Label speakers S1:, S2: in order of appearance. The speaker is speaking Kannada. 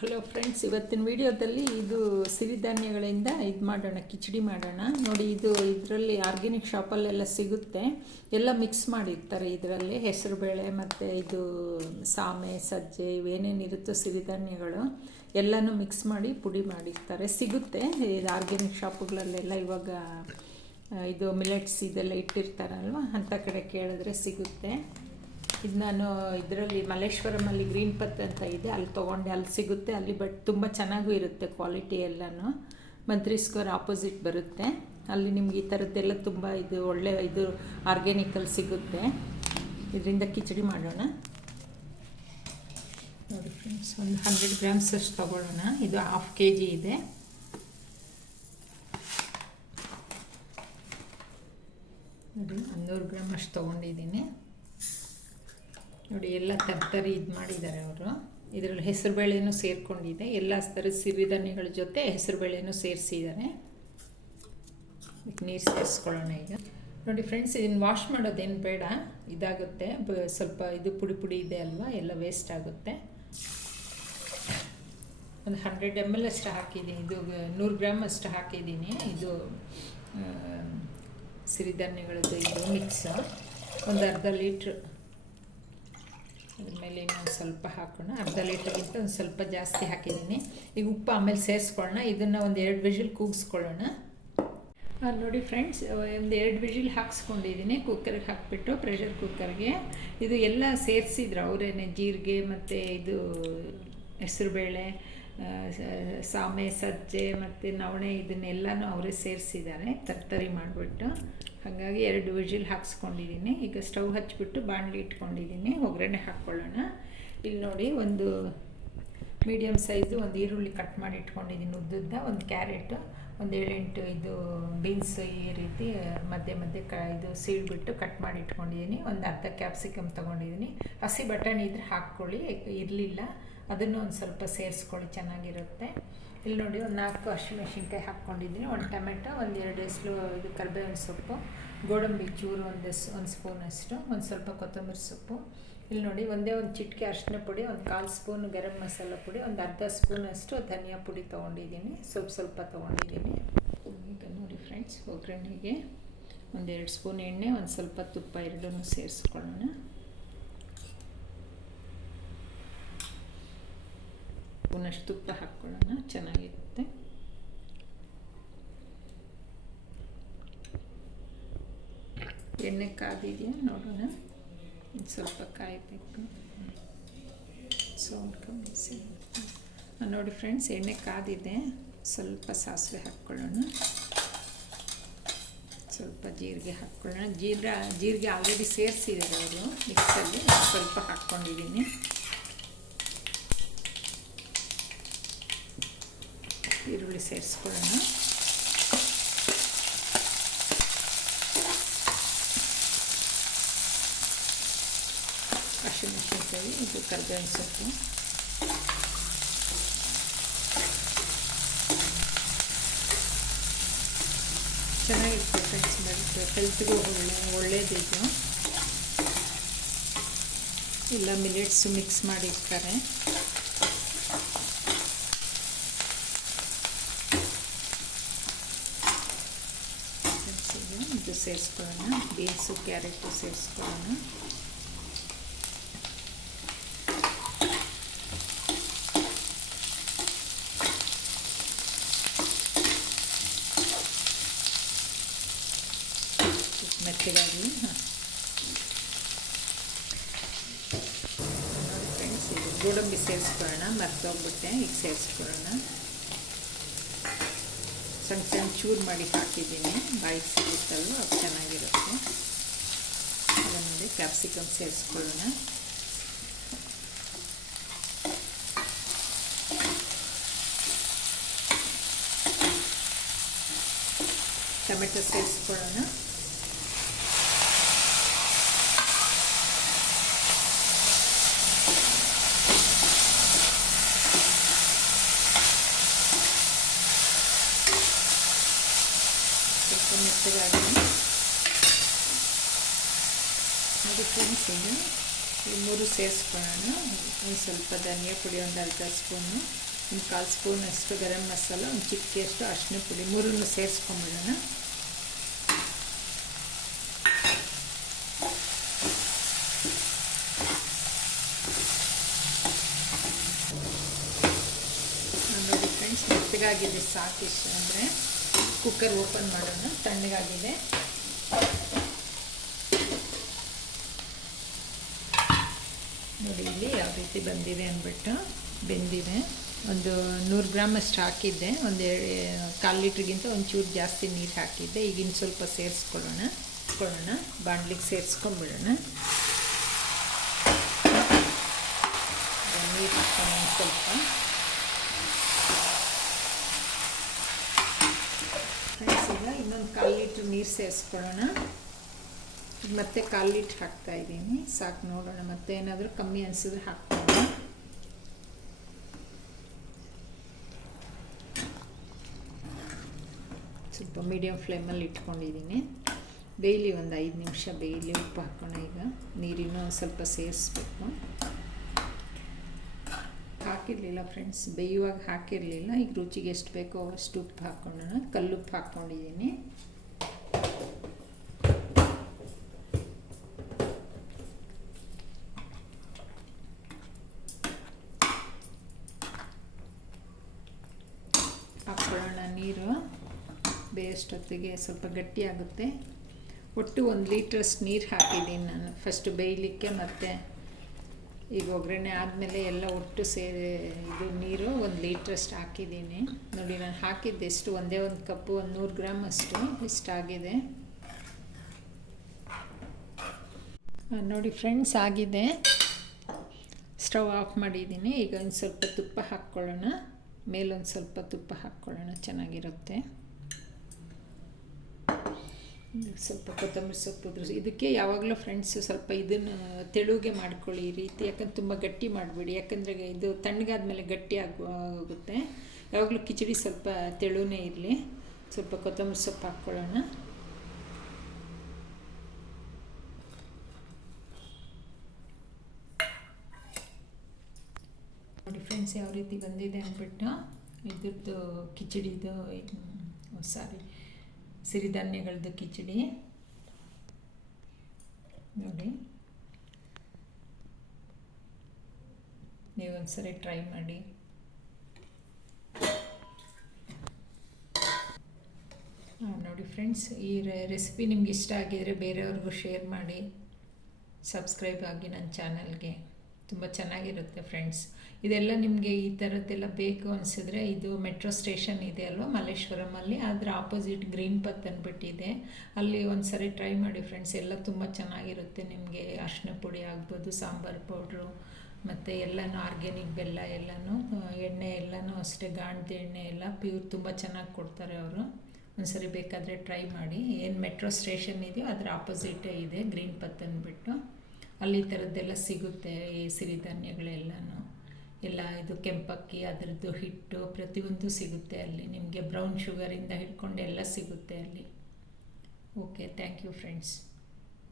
S1: ಹಲೋ ಫ್ರೆಂಡ್ಸ್ ಇವತ್ತಿನ ವಿಡಿಯೋದಲ್ಲಿ ಇದು ಸಿರಿಧಾನ್ಯಗಳಿಂದ ಇದು ಮಾಡೋಣ, ಕಿಚಡಿ ಮಾಡೋಣ. ನೋಡಿ ಇದು ಇದರಲ್ಲಿ ಆರ್ಗ್ಯಾನಿಕ್ ಶಾಪಲ್ಲೆಲ್ಲ ಸಿಗುತ್ತೆ. ಎಲ್ಲ ಮಿಕ್ಸ್ ಮಾಡಿರ್ತಾರೆ ಇದರಲ್ಲಿ. ಹೆಸರುಬೇಳೆ ಮತ್ತು ಇದು ಸಾಮೆ, ಸಜ್ಜೆ ಇವೇನೇನಿರುತ್ತೋ ಸಿರಿಧಾನ್ಯಗಳು ಎಲ್ಲನೂ ಮಿಕ್ಸ್ ಮಾಡಿ ಪುಡಿ ಮಾಡಿರ್ತಾರೆ. ಸಿಗುತ್ತೆ ಇದು ಆರ್ಗ್ಯಾನಿಕ್ ಶಾಪುಗಳಲ್ಲೆಲ್ಲ ಇವಾಗ ಇದು ಮಿಲೆಟ್ಸ್ ಇದೆಲ್ಲ ಇಟ್ಟಿರ್ತಾರಲ್ವ? ಅಂಥ ಕಡೆ ಕೇಳಿದ್ರೆ ಸಿಗುತ್ತೆ. ಇದು ನಾನು ಇದರಲ್ಲಿ ಮಲ್ಲೇಶ್ವರಮಲ್ಲಿ ಗ್ರೀನ್ ಪತ್ ಅಂತ ಇದೆ, ಅಲ್ಲಿ ತೊಗೊಂಡೆ, ಅಲ್ಲಿ ಸಿಗುತ್ತೆ, ಅಲ್ಲಿ ಬಟ್ ತುಂಬ ಚೆನ್ನಾಗೂ ಇರುತ್ತೆ ಕ್ವಾಲಿಟಿ ಎಲ್ಲನೂ. ಮಂತ್ರಿ ಸ್ಕ್ವೇರ್ ಆಪೋಸಿಟ್ ಬರುತ್ತೆ. ಅಲ್ಲಿ ನಿಮ್ಗೆ ಈ ಥರದ್ದೆಲ್ಲ ತುಂಬ ಇದು ಒಳ್ಳೆ ಇದು ಆರ್ಗ್ಯಾನಿಕಲ್ ಸಿಗುತ್ತೆ. ಇದರಿಂದ ಕಿಚಡಿ ಮಾಡೋಣ. ನೋಡಿ ಫ್ರೆಂಡ್ಸ್ ಒಂದು ಹಂಡ್ರೆಡ್ ಗ್ರಾಮ್ಸ್ ಅಷ್ಟು ತೊಗೊಳ್ಳೋಣ. ಇದು ಹಾಫ್ ಕೆ ಜಿ ಇದೆ. ನೋಡಿ, ಹನ್ನೂರು ಗ್ರಾಮ್ ಅಷ್ಟು ತೊಗೊಂಡಿದ್ದೀನಿ. ನೋಡಿ, ಎಲ್ಲ ತರಕಾರಿ ಇದು ಮಾಡಿದ್ದಾರೆ ಅವರು. ಇದರಲ್ಲಿ ಹೆಸರುಬೇಳೆನೂ ಸೇರಿಕೊಂಡಿದೆ. ಎಲ್ಲ ಥರದ ಸಿರಿಧಾನ್ಯಗಳ ಜೊತೆ ಹೆಸರುಬೇಳೆನೂ ಸೇರಿಸಿದ್ದಾರೆ. ನೀರು ಸೇರಿಸ್ಕೊಳ್ಳೋಣ ಈಗ. ನೋಡಿ ಫ್ರೆಂಡ್ಸ್ ಇದನ್ನು ವಾಶ್ ಮಾಡೋದೇನು ಬೇಡ. ಇದಾಗುತ್ತೆ. ಸ್ವಲ್ಪ ಇದು ಪುಡಿ ಪುಡಿ ಇದೆ ಅಲ್ವಾ? ಎಲ್ಲ ವೇಸ್ಟ್ ಆಗುತ್ತೆ. ಒಂದು ಹಂಡ್ರೆಡ್ ಎಂ ಎಲ್ ಅಷ್ಟು ಹಾಕಿದ್ದೀನಿ. ಇದು ನೂರು ಗ್ರಾಮ್ ಅಷ್ಟು ಹಾಕಿದ್ದೀನಿ. ಇದು ಸಿರಿಧಾನ್ಯಗಳದ್ದು ಇದು ಮಿಕ್ಸ್ ಒಂದು ಅರ್ಧ ಲೀಟ್ರ್ ಅದ್ರ ಮೇಲೆ ಇನ್ನೊಂದು ಸ್ವಲ್ಪ ಹಾಕೋಣ. ಅರ್ಧ ಲೀಟರ್ಗಿಂತ ಒಂದು ಸ್ವಲ್ಪ ಜಾಸ್ತಿ ಹಾಕಿದ್ದೀನಿ. ಈಗ ಉಪ್ಪು ಆಮೇಲೆ ಸೇರಿಸ್ಕೊಳ್ಳೋಣ. ಇದನ್ನು ಒಂದು ಎರಡು ವಿಜಿಲ್ ಕೂಗಿಸ್ಕೊಳ್ಳೋಣ. ನೋಡಿ ಫ್ರೆಂಡ್ಸ್, ಒಂದು ಎರಡು ವಿಜಿಲ್ ಹಾಕ್ಸ್ಕೊಂಡಿದ್ದೀನಿ ಕುಕ್ಕರ್ಗೆ ಹಾಕಿಬಿಟ್ಟು ಪ್ರೆಷರ್ ಕುಕ್ಕರ್ಗೆ ಇದು ಎಲ್ಲ ಸೇರಿಸಿದ್ರು ಅವರೇನೆ, ಜೀರಿಗೆ ಮತ್ತು ಇದು ಹೆಸರುಬೇಳೆ ಸಾಮೆ ಸಜ್ಜೆ ಮತ್ತು ನವಣೆ ಇದನ್ನೆಲ್ಲನೂ ಅವರೇ ಸೇರಿಸಿದ್ದಾರೆ. ತರ್ತರಿ ಮಾಡಿಬಿಟ್ಟು. ಹಾಗಾಗಿ ಎರಡು ವಿಜಿಲ್ ಹಾಕ್ಸ್ಕೊಂಡಿದ್ದೀನಿ. ಈಗ ಸ್ಟವ್ ಹಚ್ಚಿಬಿಟ್ಟು ಬಾಣಲಿ ಇಟ್ಕೊಂಡಿದ್ದೀನಿ. ಒಗ್ಗರಣೆ ಹಾಕ್ಕೊಳ್ಳೋಣ. ಇಲ್ಲಿ ನೋಡಿ ಒಂದು ಮೀಡಿಯಮ್ ಸೈಜು ಒಂದು ಈರುಳ್ಳಿ ಕಟ್ ಮಾಡಿ ಇಟ್ಕೊಂಡಿದ್ದೀನಿ ಉದ್ದುದ್ದ. ಒಂದು ಕ್ಯಾರೆಟು, ಒಂದು ಏಳೆಂಟು ಇದು ಬೀನ್ಸ್ ಈ ರೀತಿ ಮಧ್ಯೆ ಮಧ್ಯೆ ಕ ಇದು ಸೀಳ್ಬಿಟ್ಟು ಕಟ್ ಮಾಡಿ ಇಟ್ಕೊಂಡಿದ್ದೀನಿ. ಒಂದು ಅರ್ಧ ಕ್ಯಾಪ್ಸಿಕಮ್ ತೊಗೊಂಡಿದ್ದೀನಿ. ಹಸಿ ಬಟಾಣಿ ಇದ್ರೆ ಹಾಕ್ಕೊಳ್ಳಿ, ಇರಲಿಲ್ಲ. ಅದನ್ನು ಒಂದು ಸ್ವಲ್ಪ ಸೇರಿಸ್ಕೊಳ್ಳಿ, ಚೆನ್ನಾಗಿರುತ್ತೆ. ಇಲ್ಲಿ ನೋಡಿ ಒಂದು ನಾಲ್ಕು ಹಸಿಮೆಣ್ಸಿನ್ಕಾಯಿ ಹಾಕ್ಕೊಂಡಿದ್ದೀನಿ. ಒಂದು ಟೊಮೆಟೊ, ಒಂದು ಎರಡು ಎಸ್ಲು ಇದು ಕರಿಬೇವಿನ ಸೊಪ್ಪು, ಗೋಡಂಬಿ ಚೂರು ಒಂದು ಸ್ಪೂನ್ ಒಂದು ಸ್ಪೂನಷ್ಟು ಒಂದು ಸ್ವಲ್ಪ ಕೊತ್ತಂಬರಿ ಸೊಪ್ಪು. ಇಲ್ಲಿ ನೋಡಿ ಒಂದೇ ಒಂದು ಚಿಟಿಕೆ ಅರಿಶಿನ ಪುಡಿ, ಒಂದು ಕಾಲು ಸ್ಪೂನ್ ಗರಂ ಮಸಾಲ ಪುಡಿ, ಒಂದು ಅರ್ಧ ಸ್ಪೂನಷ್ಟು ಧನಿಯಾ ಪುಡಿ ತೊಗೊಂಡಿದ್ದೀನಿ. ಸ್ವಲ್ಪ ಸ್ವಲ್ಪ ತೊಗೊಂಡಿದ್ದೀನಿ. ಈಗ ನೋಡಿ ಫ್ರೆಂಡ್ಸ್ ಒಗ್ಗರಣೆಗೆ ಒಂದೆರಡು ಸ್ಪೂನ್ ಎಣ್ಣೆ, ಒಂದು ಸ್ವಲ್ಪ ತುಪ್ಪ ಎರಡನ್ನೂ ಸೇರಿಸ್ಕೊಳ್ಳೋಣ. ಸ್ಪೂನಷ್ಟು ತುಪ್ಪ ಹಾಕ್ಕೊಳ್ಳೋಣ ಚೆನ್ನಾಗಿರುತ್ತೆ. ಎಣ್ಣೆ ಕಾದಿದೆಯಾ? ನೋಡೋಣ. ಸ್ವಲ್ಪ ಕಾಯಬೇಕು. ಸೌಂಡ್ ಕಮ್ಮಿಸಿ. ನೋಡಿ ಫ್ರೆಂಡ್ಸ್, ಎಣ್ಣೆ ಕಾದಿದೆ. ಸ್ವಲ್ಪ ಸಾಸಿವೆ ಹಾಕ್ಕೊಳ್ಳೋಣ. ಸ್ವಲ್ಪ ಜೀರಿಗೆ ಹಾಕ್ಕೊಳ್ಳೋಣ. ಜೀರ, ಜೀರಿಗೆ ಆಲ್ರೆಡಿ ಸೇರಿಸಿದ್ದಾರೆ ಅವರು ಮಿಕ್ಸಲ್ಲಿ ಸ್ವಲ್ಪ ಹಾಕ್ಕೊಂಡಿದ್ದೀನಿ. ಈರುಳ್ಳಿ ಸೇರಿಸ್ಕೊಳ್ಳೋಣ ಹಸಿಮೆಣಸಿನ್ಕಾಯಿ ಇದು ಕರ್ಬೇವಿನ ಸೊಪ್ಪು ಚೆನ್ನಾಗಿರುತ್ತೆ ಫ್ರೆಂಡ್ಸ್ ಮಾಡಿದ್ರೆ ಹೆಲ್ತ್ಗೂ ಒಳ್ಳೆ ಒಳ್ಳೇದಿದು ಇಲ್ಲ ಮಿಲೆಟ್ಸು ಮಿಕ್ಸ್ ಮಾಡಿರ್ತಾರೆ Friends, ಇದು ಇದು ಸೇರಿಸ್ಕೊಳ್ಳೋಣ ಬೀನ್ಸು ಕ್ಯಾರೆಟು ಸೇರಿಸ್ಕೊಳ್ಳೋಣ ಮೆತ್ತಗಾಗಿ ಹಾಂ ನೋಡಿ ಫ್ರೆಂಡ್ಸ್ ಇದು ಗೋಡಂಬಿ ಸೇರಿಸ್ಕೊಳ್ಳೋಣ ಮರ್ತೋಗ್ಬಿಟ್ಟೆ ಈಗ ಸೇರಿಸ್ಕೊಳ್ಳೋಣ ಸಣ್ಣ ಸಣ್ಣ ಚೂರು ಮಾಡಿ ಹಾಕಿದ್ದೀನಿ. ಬಾಯಿಗೆ ಸಿಗುತ್ತಲ್ವ ಅದು ಚೆನ್ನಾಗಿರುತ್ತೆ. ಅದನ್ನು ಕ್ಯಾಪ್ಸಿಕಮ್ ಸೇರಿಸ್ಕೊಳ್ಳೋಣ. ಟೊಮೆಟೊ ಸೇರಿಸ್ಕೊಳ್ಳೋಣ ಸ್ವಲ್ಪ ಮೆತ್ತಗಾಗಿ ನೋಡಿ ಫ್ರೆಂಡ್ಸ್ ಈಗ ಈ ಮೂರು ಸೇರಿಸ್ಕೊಳ್ಳೋಣ. ಒಂದು ಸ್ವಲ್ಪ ಧನಿಯಾ ಪುಡಿ, ಒಂದು ಅರ್ಧ ಸ್ಪೂನು, ಒಂದು ಕಾಲು ಸ್ಪೂನ್ ಅಷ್ಟು ಗರಂ ಮಸಾಲ, ಒಂದು ಚಿಕ್ಕೆಷ್ಟು ಅರಿಶಿನ ಪುಡಿ, ಮೂರನ್ನು ಸೇರಿಸ್ಕೊಂಬಿಡೋಣ. ನೋಡಿ ಫ್ರೆಂಡ್ಸ್, ಮೆತ್ತಗಾಗಿದೆ ಸಾಕಿಷ್ಟು ಅಂದರೆ ಕುಕ್ಕರ್ ಓಪನ್ ಮಾಡೋಣ, ತಣ್ಣಗಾಗಿದೆ. ನೋಡಿ, ಇಲ್ಲಿ ಯಾವ ರೀತಿ ಬಂದಿದೆ ಅಂದ್ಬಿಟ್ಟು ಬೆಂದಿದೆ. ಒಂದು ನೂರು ಗ್ರಾಮ್ ಅಷ್ಟು ಹಾಕಿದ್ದೆ. ಒಂದು ಕಾಲು ಲೀಟ್ರಿಗಿಂತ ಒಂಚೂರು ಜಾಸ್ತಿ ನೀರು ಹಾಕಿದ್ದೆ. ಈಗಿನ ಸ್ವಲ್ಪ ಸೇರಿಸ್ಕೊಳ್ಳೋಣ ಕೊಳ್ಳೋಣ ಬಾಣಲಿಗೆ ಸೇರಿಸ್ಕೊಂಡ್ಬಿಡೋಣ. ನೀರು ಹಾಕೋಣ ಸ್ವಲ್ಪ ಫ್ರೆಂಡ್ಸ್ ಈಗ ನೀರು ಸೇರಿಸ್ಕೊಳ್ಳೋಣ. ಮತ್ತೆ ಕಾಲಿಟ್ಟು ಹಾಕ್ತಾ ಇದ್ದೀನಿ. ಸಾಕು ನೋಡೋಣ, ಮತ್ತೆ ಏನಾದರೂ ಕಮ್ಮಿ ಅನಿಸಿದ್ರೆ ಹಾಕ್ಕೊಳ್ಳೋಣ. ಸ್ವಲ್ಪ ಮೀಡಿಯಮ್ ಫ್ಲೇಮಲ್ಲಿ ಇಟ್ಕೊಂಡಿದ್ದೀನಿ. ಬೇಯಲಿ ಒಂದು ಐದು ನಿಮಿಷ ಬೇಯಲಿ ಉಪ್ಪು ಹಾಕೋಣ ಈಗ. ನೀರಿನೂ ಸ್ವಲ್ಪ ಸೇರಿಸ್ಬೇಕು. ಹಾಕಿರಲಿಲ್ಲ ಫ್ರೆಂಡ್ಸ್ ಬೇಯುವಾಗ ಹಾಕಿರಲಿಲ್ಲ. ಈಗ ರುಚಿಗೆ ಎಷ್ಟು ಬೇಕೋ ಅಷ್ಟು ಉಪ್ಪು ಹಾಕ್ಕೊಳ್ಳೋಣ. ಕಲ್ಲುಪ್ಪು ಹಾಕ್ಕೊಂಡಿದ್ದೀನಿ. ಹಾಕ್ಕೊಳ್ಳೋಣ ನೀರು ಬೇಯಷ್ಟೊತ್ತಿಗೆ ಸ್ವಲ್ಪ ಗಟ್ಟಿಯಾಗುತ್ತೆ. ಒಟ್ಟು ಒಂದು ಲೀಟ್ರಷ್ಟು ನೀರು ಹಾಕಿದ್ದೀನಿ ನಾನು. ಫಸ್ಟು ಬೇಯಲಿಕ್ಕೆ ಮತ್ತು ಈಗ ಒಗ್ಗರಣೆ ಆದಮೇಲೆ ಎಲ್ಲ ಒಟ್ಟು ಸೇರಿ ಇದು ನೀರು ಒಂದು ಲೀಟ್ರಷ್ಟು ಹಾಕಿದ್ದೀನಿ. ನೋಡಿ, ನಾನು ಹಾಕಿದ್ದು ಎಷ್ಟು, ಒಂದೇ ಒಂದು ಕಪ್ಪು, ಒಂದು ನೂರು ಗ್ರಾಮ್ ಅಷ್ಟು ಇಷ್ಟಾಗಿದೆ. ನೋಡಿ ಫ್ರೆಂಡ್ಸ್, ಆಗಿದೆ. ಸ್ಟವ್ ಆಫ್ ಮಾಡಿದ್ದೀನಿ. ಈಗ ಒಂದು ಸ್ವಲ್ಪ ತುಪ್ಪ ಹಾಕ್ಕೊಳ್ಳೋಣ. ಮೇಲೊಂದು ಸ್ವಲ್ಪ ತುಪ್ಪ ಹಾಕ್ಕೊಳ್ಳೋಣ, ಚೆನ್ನಾಗಿರುತ್ತೆ. ಸ್ವಲ್ಪ ಕೊತ್ತಂಬರಿ ಸೊಪ್ಪು ಇದಕ್ಕೆ ಯಾವಾಗಲೂ ಫ್ರೆಂಡ್ಸು ಸ್ವಲ್ಪ ಇದನ್ನು ತೆಳುಗೆ ಮಾಡ್ಕೊಳ್ಳಿ ಈ ರೀತಿ, ಯಾಕಂದ್ರೆ ತುಂಬ ಗಟ್ಟಿ ಮಾಡಬೇಡಿ. ಯಾಕಂದರೆ ಇದು ತಣ್ಣಗಾದ್ಮೇಲೆ ಗಟ್ಟಿ ಆಗ ಆಗುತ್ತೆ. ಯಾವಾಗಲೂ ಕಿಚಡಿ ಸ್ವಲ್ಪ ತೆಳುನೇ ಇರಲಿ. ಸ್ವಲ್ಪ ಕೊತ್ತಂಬರಿ ಸೊಪ್ಪು ಹಾಕ್ಕೊಳ್ಳೋಣ. ನೋಡಿ ಫ್ರೆಂಡ್ಸ್ ಯಾವ ರೀತಿ ಬಂದಿದೆ ಅಂದ್ಬಿಟ್ಟು ಇದ್ರದ್ದು ಕಿಚಡಿದು ಸಾರಿ ಸಿರಿಧಾನ್ಯಗಳದ್ದು ಕಿಚಡಿ. ನೋಡಿ. ನೀವು ಒಂದ್ಸರಿ ಟ್ರೈ ಮಾಡಿ ನೋಡಿ ಫ್ರೆಂಡ್ಸ್ ಈ ರೆಸಿಪಿ ನಿಮ್ಗೆ ಇಷ್ಟ ಆಗಿದರೆ ಬೇರೆಯವ್ರಿಗೂ ಶೇರ್ ಮಾಡಿ. ಸಬ್ಸ್ಕ್ರೈಬ್ ಆಗಿ ನನ್ನ ಚಾನಲ್ಗೆ ತುಂಬ ಚೆನ್ನಾಗಿರುತ್ತೆ ಫ್ರೆಂಡ್ಸ್ ಇದೆಲ್ಲ ನಿಮಗೆ ಈ ಥರದ್ದೆಲ್ಲ ಬೇಕು ಅನಿಸಿದ್ರೆ ಇದು ಮೆಟ್ರೋ ಸ್ಟೇಷನ್ ಇದೆ ಅಲ್ವಾ ಮಲ್ಲೇಶ್ವರಮಲ್ಲಿ ಅದರ ಆಪೋಸಿಟ್ ಗ್ರೀನ್ ಪತ್ ಅಂದ್ಬಿಟ್ಟಿದೆ ಅಲ್ಲಿ ಒಂದು ಸರಿ ಟ್ರೈ ಮಾಡಿ ಫ್ರೆಂಡ್ಸ್ ಎಲ್ಲ ತುಂಬ ಚೆನ್ನಾಗಿರುತ್ತೆ. ನಿಮಗೆ ಅರಿಶಿನ ಪುಡಿ ಆಗ್ಬೋದು, ಸಾಂಬಾರು ಪೌಡ್ರು, ಮತ್ತು ಎಲ್ಲನೂ ಆರ್ಗ್ಯಾನಿಕ್ ಬೆಲ್ಲ ಎಲ್ಲನೂ, ಎಣ್ಣೆ ಎಲ್ಲನೂ ಅಷ್ಟೇ ಗಾಣದ ಎಣ್ಣೆ ಎಲ್ಲ ಪ್ಯೂರ್ ತುಂಬ ಚೆನ್ನಾಗಿ ಕೊಡ್ತಾರೆ ಅವರು. ಒಂದ್ಸರಿ ಬೇಕಾದರೆ ಟ್ರೈ ಮಾಡಿ. ಏನು ಮೆಟ್ರೋ ಸ್ಟೇಷನ್ ಇದೆಯೋ ಅದರ ಆಪೋಸಿಟೇ ಇದೆ ಗ್ರೀನ್ ಪತ್ ಅಂದ್ಬಿಟ್ಟು ಅಲ್ಲಿ ಈ ಥರದ್ದೆಲ್ಲ ಸಿಗುತ್ತೆ, ಈ ಸಿರಿಧಾನ್ಯಗಳೆಲ್ಲನೂ. ಎಲ್ಲ ಇದು ಕೆಂಪಕ್ಕಿ, ಅದರದ್ದು ಹಿಟ್ಟು ಪ್ರತಿಯೊಂದು ಸಿಗುತ್ತೆ ಅಲ್ಲಿ. ನಿಮಗೆ ಬ್ರೌನ್ ಶುಗರಿಂದ ಹಿಡ್ಕೊಂಡು ಎಲ್ಲ ಸಿಗುತ್ತೆ ಅಲ್ಲಿ. Okay thank you friends